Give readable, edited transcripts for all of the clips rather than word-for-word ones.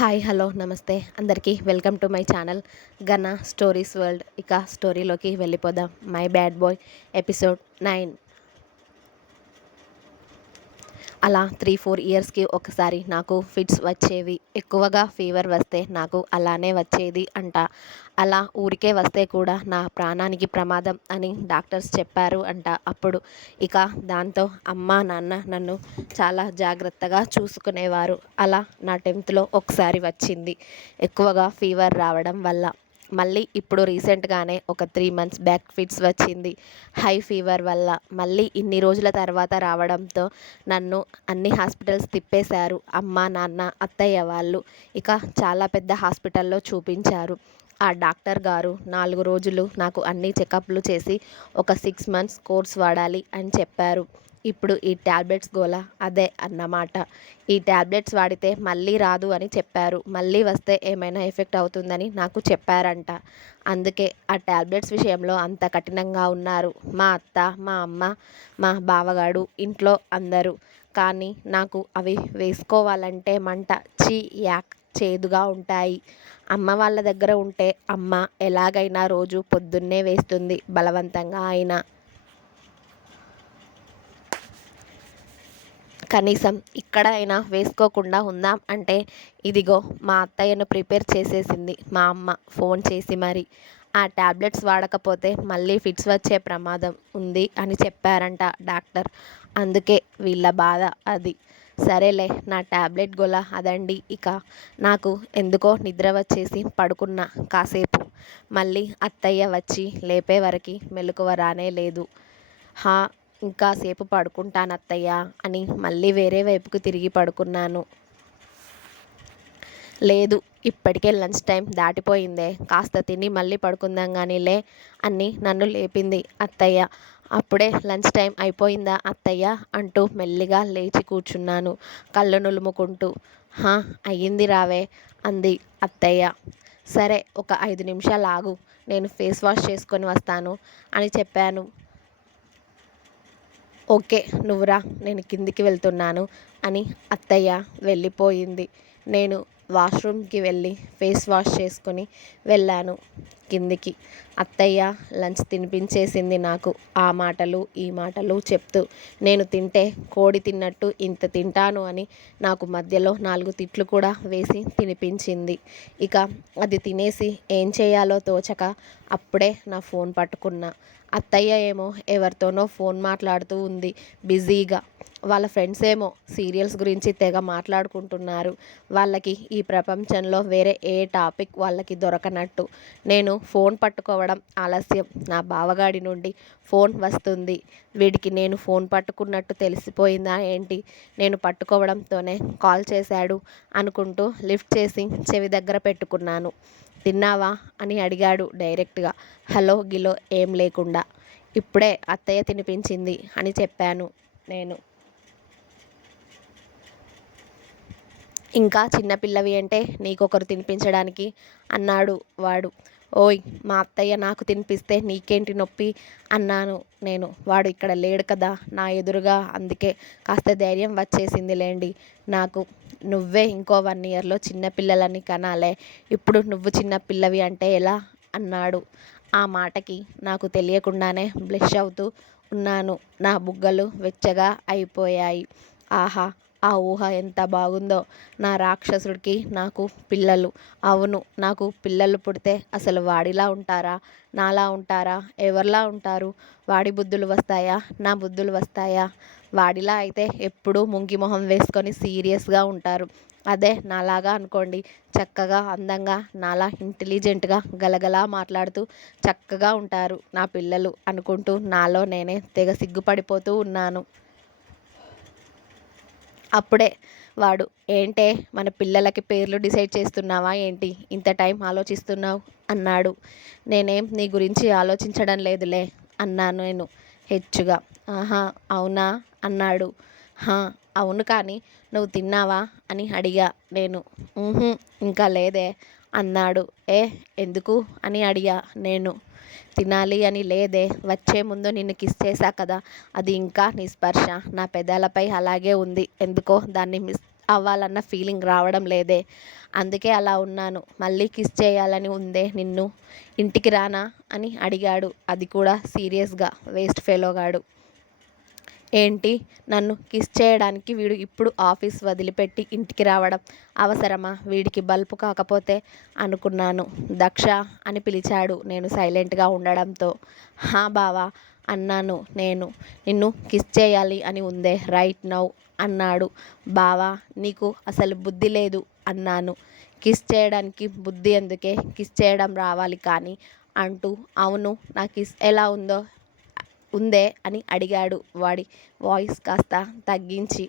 Hi hello నమస్తే అందరికీ welcome to my channel Ganna stories world. ఇక స్టోరీలోకి వెళ్ళిపోదాం. My bad boy episode 9. అలా 3-4 ఇయర్స్కి ఒకసారి నాకు ఫిట్స్ వచ్చేవి. ఎక్కువగా ఫీవర్ వస్తే నాకు అలానే వచ్చేది అంట. అలా ఊరికే వస్తే కూడా నా ప్రాణానికి ప్రమాదం అని డాక్టర్స్ చెప్పారు అంట అప్పుడు. ఇక దాంతో అమ్మ నాన్న నన్ను చాలా జాగ్రత్తగా చూసుకునేవారు. అలా నా 10th ఒకసారి వచ్చింది ఎక్కువగా ఫీవర్ రావడం వల్ల. మళ్ళీ ఇప్పుడు రీసెంట్గానే ఒక 3 months బ్యాక్ ఫిట్స్ వచ్చింది హై ఫీవర్ వల్ల. మళ్ళీ ఇన్ని రోజుల తర్వాత రావడంతో నన్ను అన్ని హాస్పిటల్స్ తిప్పేశారు అమ్మ నాన్న అత్తయ్య వాళ్ళు. ఇక చాలా పెద్ద హాస్పిటల్లో చూపించారు. ఆ డాక్టర్ గారు 4 రోజులు నాకు అన్ని చెకప్లు చేసి ఒక 6 months కోర్స్ వాడాలి అని చెప్పారు. ఇప్పుడు ఈ ట్యాబ్లెట్స్ గోల అదే అన్నమాట. ఈ ట్యాబ్లెట్స్ వాడితే మళ్ళీ రాదు అని చెప్పారు. మళ్ళీ వస్తే ఏమైనా ఎఫెక్ట్ అవుతుందని నాకు చెప్పారంట. అందుకే ఆ ట్యాబ్లెట్స్ విషయంలో అంత కఠినంగా ఉన్నారు మా అత్త, మా అమ్మ, మా బావగాడు, ఇంట్లో అందరూ. కానీ నాకు అవి వేసుకోవాలంటే మంట. చీ యాక్ చేదుగా ఉంటాయి. అమ్మ వాళ్ళ దగ్గర ఉంటే అమ్మ ఎలాగైనా రోజు పొద్దున్నే వేస్తుంది బలవంతంగా అయినా. కనీసం ఇక్కడ అయినా వేసుకోకుండా ఉందాం అంటే ఇదిగో మా అత్తయ్యను ప్రిపేర్ చేసేసింది మా అమ్మ ఫోన్ చేసి మరి. ఆ ట్యాబ్లెట్స్ వాడకపోతే మళ్ళీ ఫిట్స్ వచ్చే ప్రమాదం ఉంది అని చెప్పారంట డాక్టర్. అందుకే వీళ్ళ బాధ అది. సరేలే నా ట్యాబ్లెట్ గొల అదండి. ఇక నాకు ఎందుకో నిద్ర వచ్చేసి పడుకున్నా కాసేపు. మళ్ళీ అత్తయ్య వచ్చి లేపే వరకు మెలకువ రానే లేదు. హా, ఇంకా సేపు పడుకుంటానత్తయ్య అని మళ్ళీ వేరే వైపుకు తిరిగి పడుకున్నాను. లేదు, ఇప్పటికే లంచ్ టైం దాటిపోయిందే, కాస్త తిని మళ్ళీ పడుకుందాం గానీలే అని నన్ను లేపింది అత్తయ్య. అప్పుడే లంచ్ టైం అయిపోయిందా అత్తయ్య అంటూ మెల్లిగా లేచి కూర్చున్నాను కళ్ళు నులుముకుంటూ. హా, అయ్యింది రావే అంది అత్తయ్య. సరే ఒక 5 నిమిషాలు ఆగు, నేను ఫేస్ వాష్ చేసుకొని వస్తాను అని చెప్పాను. ఓకే నువ్వురా, నేను కిందికి వెళ్తున్నాను అని అత్తయ్య వెళ్ళిపోయింది. నేను వాష్రూమ్కి వెళ్ళి ఫేస్ వాష్ చేసుకొని వెళ్ళాను కిందికి. అత్తయ్య లంచ్ తినిపించేసింది నాకు ఆ మాటలు ఈ మాటలు చెప్తూ. నేను తింటే కోడి తిన్నట్టు ఇంత తింటాను అని నాకు మధ్యలో 4 తిట్లు కూడా వేసి తినిపించింది. ఇక అది తినేసి ఏం చేయాలో తోచక అప్పుడే నా ఫోన్ పట్టుకున్నా. అత్తయ్య ఏమో ఎవరితోనో ఫోన్ మాట్లాడుతూ ఉంది బిజీగా. వాళ్ళ ఫ్రెండ్స్ ఏమో సీరియల్స్ గురించి తెగ మాట్లాడుకుంటున్నారు. వాళ్ళకి ఈ ప్రపంచంలో వేరే ఏ టాపిక్ వాళ్ళకి దొరకనట్టు. నేను ఫోన్ పట్టుకోవడం ఆలస్యం. నా బావగాడి నుండి ఫోన్ వస్తుంది. వీడికి నేను ఫోన్ పట్టుకున్నట్టు తెలిసిపోయిందా ఏంటి, నేను పట్టుకోవడంతోనే కాల్ చేశాడు అనుకుంటూ లిఫ్ట్ చేసి చెవి దగ్గర పెట్టుకున్నాను. తిన్నావా అని అడిగాడు డైరెక్ట్గా, హలో గిలో ఏం లేకుండా. ఇప్పుడే అత్తయ్య తినిపించింది అని చెప్పాను నేను. ఇంకా చిన్నపిల్లవి అంటే నీకొకరు తినిపించడానికి అన్నాడు వాడు. ఓయ్, మా అత్తయ్య నాకు తినిపిస్తే నీకేంటి నొప్పి అన్నాను నేను. వాడు ఇక్కడ లేడు కదా నా ఎదురుగా, అందుకే కాస్త ధైర్యం వచ్చేసింది లేండి నాకు. నువ్వే ఇంకో 1 yearలో చిన్నపిల్లలని కనాలే, ఇప్పుడు నువ్వు చిన్నపిల్లవి అంటే ఎలా అన్నాడు. ఆ మాటకి నాకు తెలియకుండానే బ్లష్ అవుతూ ఉన్నాను. నా బుగ్గలు వెచ్చగా అయిపోయాయి. ఆహా, ఆ ఊహ ఎంత బాగుందో. నా రాక్షసుడికి నాకు పిల్లలు. అవును, నాకు పిల్లలు పుడితే అసలు వాడిలా ఉంటారా, నాలా ఉంటారా, ఎవరిలా ఉంటారు? వాడి బుద్ధులు వస్తాయా, నా బుద్ధులు వస్తాయా? వాడిలా అయితే ఎప్పుడూ ముంగి మొహం వేసుకొని సీరియస్గా ఉంటారు. అదే నాలాగా అనుకోండి, చక్కగా అందంగా నాలా ఇంటెలిజెంట్గా గలగలా మాట్లాడుతూ చక్కగా ఉంటారు నా పిల్లలు అనుకుంటూ నాలో నేనే తెగ సిగ్గుపడిపోతూ ఉన్నాను. అప్పుడే వాడు, ఏంటే మన పిల్లలకి పేర్లు డిసైడ్ చేస్తున్నావా ఏంటి, ఇంత టైం ఆలోచిస్తున్నావు అన్నాడు. నేనేం నీ గురించి ఆలోచించడం లేదులే అన్నాను నేను హెచ్చుగా. ఆహా అవునా అన్నాడు. హా అవును, కానీ నువ్వు తిన్నావా అని అడిగా నేను. ఇంకా లేదే అన్నాడు. ఎందుకు అని అడిగా నేను. తినాలి అని లేదే, వచ్చే ముందు నిన్ను కిస్ చేశా కదా, అది ఇంకా నీ స్పర్శ నా పెదాలపై అలాగే ఉంది, ఎందుకో దాన్ని మిస్ అవ్వాలన్న ఫీలింగ్ రావడం లేదే. అందుకే అలా ఉన్నాను. మళ్ళీ కిస్ చేయాలని ఉందే నిన్ను. ఇంటికి రానా అని అడిగాడు. అది కూడా సీరియస్‌గా. వేస్ట్ ఫెలోగాడు. ఏంటి? నన్ను కిస్ చేయడానికి వీడు ఇప్పుడు ఆఫీస్ వదిలిపెట్టి ఇంటికి రావడం అవసరమా? వీడికి బల్బు కాకపోతే అనుకున్నాను. దక్ష అని పిలిచాడు నేను సైలెంట్‌గా ఉండడంతో. హా బావా అన్నాను నేను. నిన్ను కిస్ చేయాలి అని ఉందే రైట్ నౌ అన్నాడు. బావా నీకు అసలు బుద్ధి లేదు అన్నాను. కిస్ చేయడానికి బుద్ధి ఎందుకే? కిస్ చేయడం రావాలి కానీ అంటూ అవును నా కిస్ ఎలా ఉందే అని అడిగాడు వాడి వాయిస్ కాస్త తగ్గించి.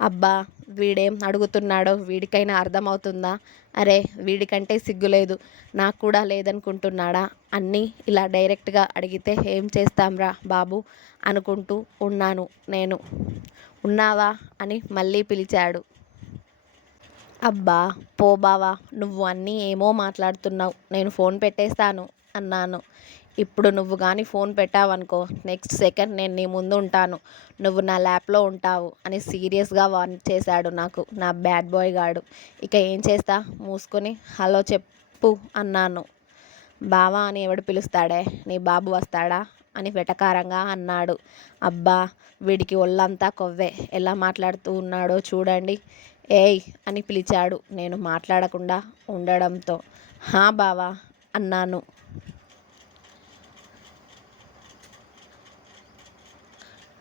అబ్బా! వీడేం అడుగుతున్నాడో వీడికైనా అర్థమవుతుందా? అరే! వీడికంటే సిగ్గులేదు. నాకు కూడా లేదనుకుంటున్నాడా? అన్నీ ఇలా డైరెక్ట్‌గా అడిగితే ఏం చేస్తాంరా బాబు అనుకుంటూ ఉన్నాను నేను. ఉన్నావా? అని మళ్ళీ పిలిచాడు. అబ్బా! పో బావా! నువ్వు అన్నీ ఏమో మాట్లాడుతున్నావు. నేను ఫోన్ పెట్టేస్తాను అన్నాను. ఇప్పుడు నువ్వు గానీ ఫోన్ పెట్టావనుకో నెక్స్ట్ సెకండ్ నేను నీ ముందు ఉంటాను. నువ్వు నా ల్యాప్‌లో ఉంటావు అని సీరియస్‌గా వార్న్ చేశాడు నాకు నా బ్యాడ్ బాయ్ గాడు. ఇక ఏం చేస్తా మూసుకొని హలో చెప్పు అన్నాను. బావా అని ఎవడు పిలుస్తాడే? నీ బాబు వస్తాడా? అని వెటకారంగా అన్నాడు. అబ్బా! వీడికి ఒళ్ళంతా కొవ్వే. ఎలా మాట్లాడుతూ ఉన్నాడో చూడండి. ఏయ్! అని పిలిచాడు నేను మాట్లాడకుండా ఉండడంతో. హా బావా అన్నాను.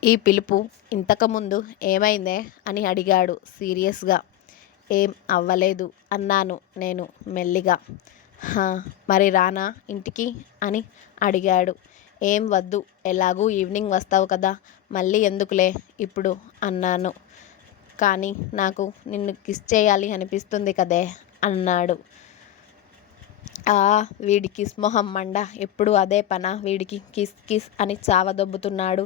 ఈ పిలుపు ఇంతకుముందు ఏమైందే అని అడిగాడు సీరియస్‌గా. ఏం అవ్వలేదు అన్నాను నేను మెల్లిగా. హా! మరి రానా ఇంటికి అని అడిగాడు. ఏం వద్దు ఎలాగూ ఈవినింగ్ వస్తావు కదా మళ్ళీ ఎందుకులే ఇప్పుడు అన్నాను. కానీ నాకు నిన్ను కిస్ చేయాలి అనిపిస్తుంది కదే అన్నాడు. వీడి కిస్ మొహం మండ. ఎప్పుడూ అదే పనా వీడికి? కిస్ కిస్ అని చావదొబ్బుతున్నాడు.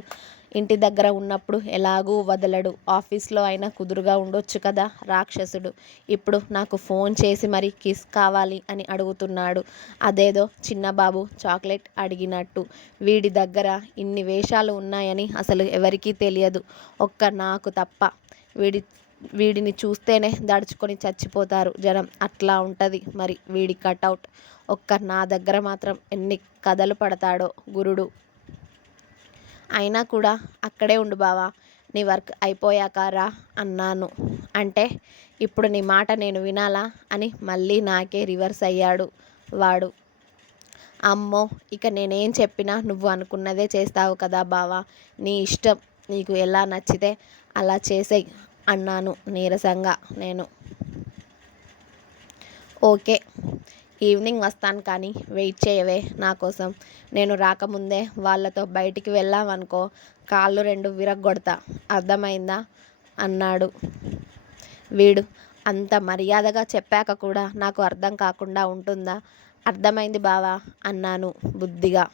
ఇంటి దగ్గర ఉన్నప్పుడు ఎలాగూ వదలడు. ఆఫీస్‌లో అయినా కుదురుగా ఉండొచ్చు కదా రాక్షసుడు. ఇప్పుడు నాకు ఫోన్ చేసి మరీ కిస్ కావాలి అని అడుగుతున్నాడు. అదేదో చిన్నబాబు చాక్లెట్ అడిగినట్టు. వీడి దగ్గర ఇన్ని వేషాలు ఉన్నాయని అసలు ఎవరికీ తెలియదు. ఒక్క నాకు తప్ప. వీడిని చూస్తేనే దడుచుకొని చచ్చిపోతారు జనం. అట్లా ఉంటది మరి వీడి కటౌట్. ఒక్క నా దగ్గర మాత్రం ఎన్ని కథలు పడతాడో గురుడు. అయినా కూడా అక్కడే ఉండు బావా. నీ వర్క్ అయిపోయాక రా అన్నాను. అంటే ఇప్పుడు నీ మాట నేను వినాలా అని మళ్ళీ నాకే రివర్స్ అయ్యాడు వాడు. అమ్మో! ఇక నేనేం చెప్పినా నువ్వు అనుకున్నదే చేస్తావు కదా బావా. నీ ఇష్టం. నీకు ఎలా నచ్చితే అలా చేసేయ్ అన్నాను నీరసంగా నేను. ఓకే. ఈవినింగ్ వస్తాను కానీ వెయిట్ చేయవే నా కోసం. నేను రాకముందే వాళ్ళతో బయటికి వెళ్ళావనుకో కాళ్ళు 2 విరగ్గొడతా. అర్థమైందా? అన్నాడు. వీడు అంత మర్యాదగా చెప్పాక కూడా నాకు అర్థం కాకుండా ఉంటుందా? అర్థమైంది బావా అన్నాను బుద్ధిగా.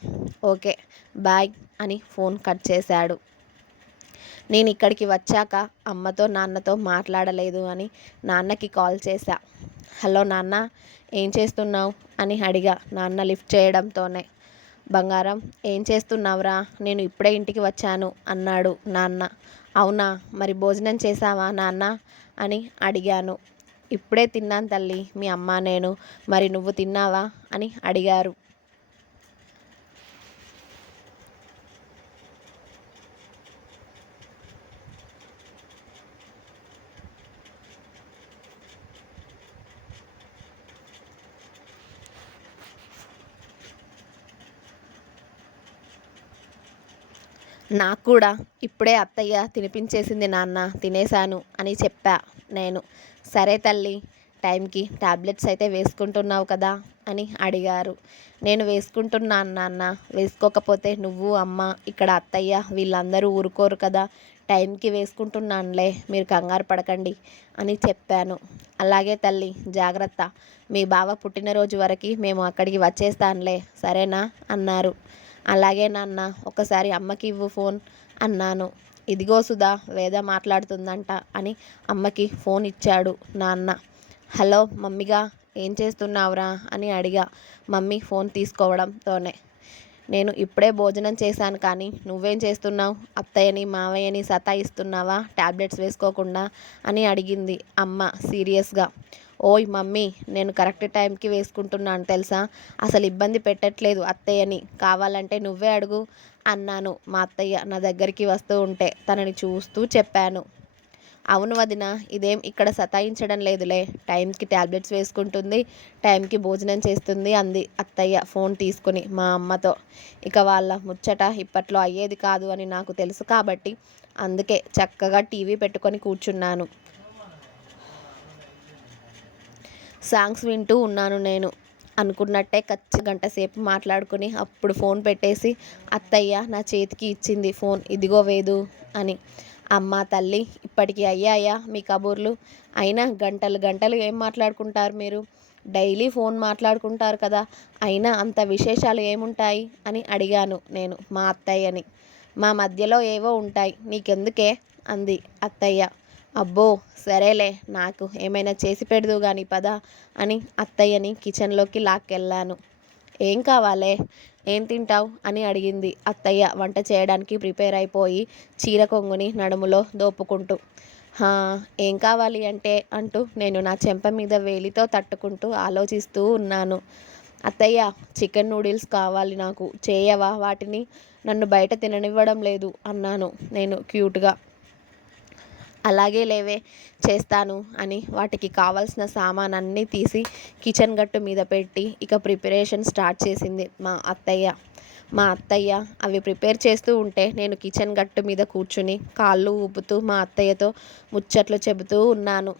ఓకే బాయ్ అని ఫోన్ కట్ చేశాడు. నేను ఇక్కడికి వచ్చాక అమ్మతో నాన్నతో మాట్లాడలేదు అని నాన్నకి కాల్ చేశా. హలో నాన్న ఏం చేస్తున్నావు అని అడిగా నాన్న లిఫ్ట్ చేయడంతోనే. బంగారం ఏం చేస్తున్నావురా? నేను ఇప్పుడే ఇంటికి వచ్చాను అన్నాడు నాన్న. అవునా మరి భోజనం చేశావా నాన్న అని అడిగాను. ఇప్పుడే తిన్నాను తల్లి మీ అమ్మ నేను. మరి నువ్వు తిన్నావా అని అడిగారు. నాకు కూడా ఇప్పుడే అత్తయ్య తినిపించేసింది నాన్న తినేశాను అని చెప్పా నేను. సరే తల్లి టైంకి టాబ్లెట్స్ అయితే వేసుకుంటున్నావు కదా అని అడిగారు. నేను వేసుకుంటున్నాను నాన్న. వేసుకోకపోతే నువ్వు అమ్మ ఇక్కడ అత్తయ్య వీళ్ళందరూ ఊరుకోరు కదా. టైంకి వేసుకుంటున్నానులే మీరు కంగారు పడకండి అని చెప్పాను. అలాగే తల్లి జాగ్రత్త. మీ బావ పుట్టినరోజు వరకు మేము అక్కడికి వచ్చేస్తానులే సరేనా అన్నారు. అలాగే నాన్న ఒకసారి అమ్మకి ఇవ్వు ఫోన్ అన్నాను. ఇదిగో సుధా వేద మాట్లాడుతుందంట అని అమ్మకి ఫోన్ ఇచ్చాడు నాన్న. హలో మమ్మీగా ఏం చేస్తున్నావురా అని అడిగా మమ్మీ ఫోన్ తీసుకోవడంతోనే. నేను ఇప్పుడే భోజనం చేశాను కానీ నువ్వేం చేస్తున్నావు? అత్తయ్యని మావయ్యని సతాయిస్తున్నావా టాబ్లెట్స్ వేసుకోకుండా అని అడిగింది అమ్మ సీరియస్గా. ఓయ్ మమ్మీ, నేను కరెక్ట్ టైంకి వేసుకుంటున్నాను తెలుసా? అసలు ఇబ్బంది పెట్టట్లేదు అత్తయ్యని, కావాలంటే నువ్వే అడుగు అన్నాను మా అత్తయ్య నా దగ్గరికి వస్తూ ఉంటే తనని చూస్తూ చెప్పాను. అవును వదిన, ఇదేం ఇక్కడ సతాయించడం లేదులే, టైంకి టాబ్లెట్స్ వేసుకుంటుంది, టైంకి భోజనం చేస్తుంది అంది అత్తయ్య ఫోన్ తీసుకుని మా అమ్మతో. ఇక వాళ్ళ ముచ్చట ఇప్పట్లో అయ్యేది కాదు అని నాకు తెలుసు కాబట్టి అందుకే చక్కగా టీవీ పెట్టుకొని కూర్చున్నాను. సాంగ్స్ వింటూ ఉన్నాను నేను. అనుకున్నట్టే గంట సేపు మాట్లాడుకుని అప్పుడు ఫోన్ పెట్టేసి అత్తయ్య నా చేతికి ఇచ్చింది ఫోన్. ఇదిగో వేదు అని. అమ్మా తల్లి, ఇప్పటికి అయ్యాయా మీ కబుర్లు? అయినా గంటలు గంటలు ఏం మాట్లాడుకుంటారు మీరు? డైలీ ఫోన్ మాట్లాడుకుంటారు కదా, అయినా అంత విశేషాలు ఏముంటాయి అని అడిగాను నేను మా అత్తయ్యని. మా మధ్యలో ఏవో ఉంటాయి, నీకెందుకే అంది అత్తయ్య. అబ్బో సరేలే, నాకు ఏమైనా చేసి పెడదు గాని పద అని అత్తయ్యని కిచెన్లోకి లాక్కెళ్ళాను. ఏం కావాలే, ఏం తింటావు అని అడిగింది అత్తయ్య వంట చేయడానికి ప్రిపేర్ అయిపోయి చీర కొంగుని నడుములో దోపుకుంటూ. హా, ఏం కావాలి అంటే అంటూ నేను నా చెంప మీద వేలితో తట్టుకుంటూ ఆలోచిస్తూ ఉన్నాను. అత్తయ్య, చికెన్ నూడిల్స్ కావాలి నాకు, చేయవా వాటిని? నన్ను బయట తిననివ్వడం లేదు అన్నాను నేను క్యూట్గా. అలాగే లేవే, చేస్తాను అని వాటికి కావాల్సిన సామానన్నీ తీసి కిచెన్ గట్టు మీద పెట్టి ఇక ప్రిపరేషన్ స్టార్ట్ చేసింది మా అత్తయ్య. మా అత్తయ్య అవి ప్రిపేర్ చేస్తూ ఉంటే నేను కిచెన్ గట్టు మీద కూర్చుని కాళ్ళు ఊపుతూ మా అత్తయ్యతో ముచ్చట్లు చెబుతూ ఉన్నాను.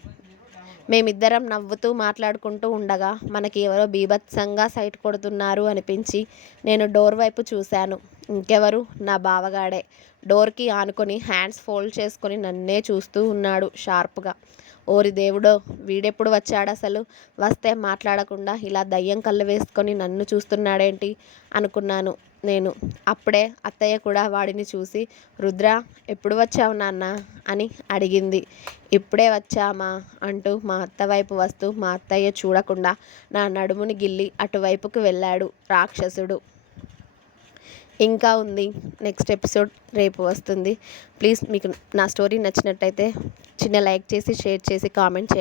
మేమిద్దరం నవ్వుతూ మాట్లాడుకుంటూ ఉండగా మనకి ఎవరో బీభత్సంగా సైట్ కొడుతున్నారు అనిపించి నేను డోర్ వైపు చూశాను. ఇంకెవరు, నా బావగాడే. డోర్కి ఆనుకొని హ్యాండ్స్ ఫోల్డ్ చేసుకొని నన్నే చూస్తూ ఉన్నాడు షార్ప్గా. ఓరి దేవుడో, వీడెప్పుడు వచ్చాడసలు? వస్తే మాట్లాడకుండా ఇలా దయ్యం కళ్ళు వేసుకొని నన్ను చూస్తున్నాడేంటి అనుకున్నాను నేను. అప్పుడే అత్తయ్య కూడా వాడిని చూసి, రుద్ర, ఎప్పుడు వచ్చావు నాన్న అని అడిగింది. ఇప్పుడే వచ్చామా అంటూ మా అత్త వైపు వస్తూ మా అత్తయ్య చూడకుండా నా నడుముని గిల్లి అటువైపుకు వెళ్ళాడు రాక్షసుడు. ఇంకా ఉంది, నెక్స్ట్ ఎపిసోడ్ రేపు వస్తుంది. ప్లీజ్ మీకు నా స్టోరీ నచ్చినట్టయితే చిన్న లైక్ చేసి షేర్ చేసి కామెంట్ చేయండి.